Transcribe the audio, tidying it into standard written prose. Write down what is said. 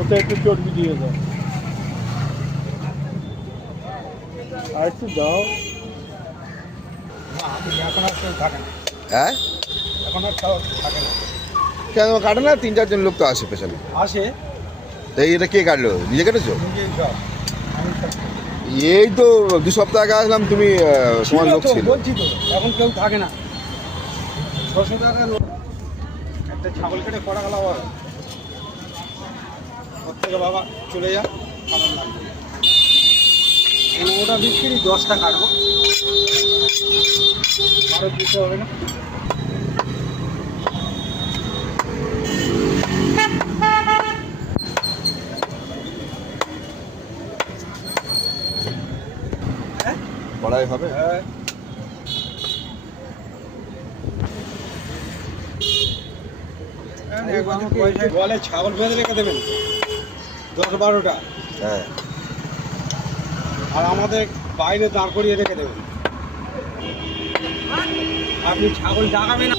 ওতে একটু চর্বি দিয়ে দাও, আর একটু দাও। এখন আর কেউ থাকে না, হ্যাঁ এখন আর কেউ থাকে না। কেন কাটে না? 3-4 জন লোক তো আসে পেছনে। আসে তো এটা কে কাটলো? নিজে কেটেছো? নিজেই সব। আমি সব এই তো 2 সপ্তাহ আগে আসলাম, তুমি তোমার লোক তো, ছিল। বলছি তো এখন কেউ থাকে না। 600 টাকা লোক একটা ছাগল কেটে করা গেল, আবার ওর থেকে বাবা চলে যা, খারাপ লাগবে। ওটা বিক্রি 10টা কাটবো, আরও দিতে হবে না। কড়াই হবে? হ্যাঁ, বলে ছাগল বেঁধে রেখে দেবেন 10-12টা, হ্যাঁ। আর আমাদের বাইরে দাঁড় করিয়ে রেখে দেবেন। আপনি ছাগল ডাকাবেন।